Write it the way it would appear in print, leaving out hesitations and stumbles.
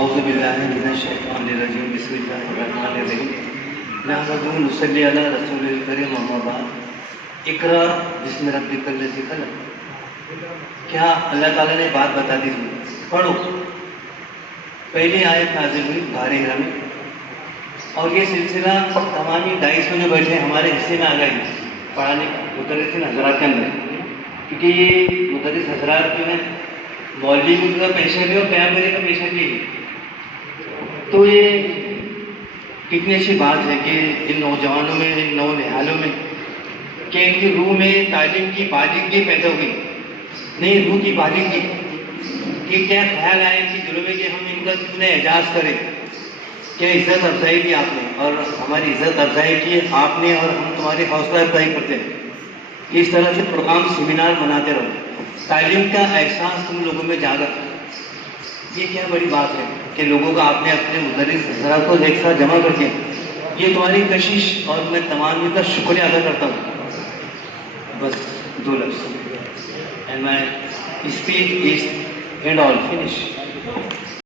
اعوذ باللہ من الشیطان الرجیم بسم اللہ الرحمن الرحیم نحمدہ ونصلی علی رسول الکریم اما بعد اقرا بسم ربک الذی خلق. کیا اللہ تعالیٰ نے بات بتا دی؟ پڑھو. پہلی آیت نازل ہوئی بحر ہرا میں اور یہ سلسلہ تمام 250 جو بیٹھے ہمارے حصے میں آ گئی پڑھانے مدرسین حضرات کے اندر، کیونکہ یہ مدرس حضرات جو ہیں مولوی کا پیشہ بھی اور پیغمبری کا پیشہ بھی ہے. تو یہ کتنی اچھی بات ہے کہ ان نوجوانوں میں، ان نونہالوں میں، کہ ان کی روح میں تعلیم کی بالغی پیدا ہوئی، نہیں روح کی بالغی، کہ کیا خیال آئے ان کے دلوں میں کہ ہم ان کا کتنا اعزاز کریں. کیا عزت افزائی کی آپ نے اور ہماری عزت افزائی کی آپ نے اور ہم تمہاری حوصلہ افزائی کرتے ہیں. اس طرح سے پروگرام سیمینار مناتے رہو، تعلیم کا احساس تم لوگوں میں جاگا. یہ کیا بڑی بات ہے کہ لوگوں کا آپ نے اپنے مدرس حضرات کو ایک ساتھ جمع کر کے، یہ تمہاری کشش اور میں تمام کا شکریہ ادا کرتا ہوں. بس 2 لفظ. And my speech is end all, finish.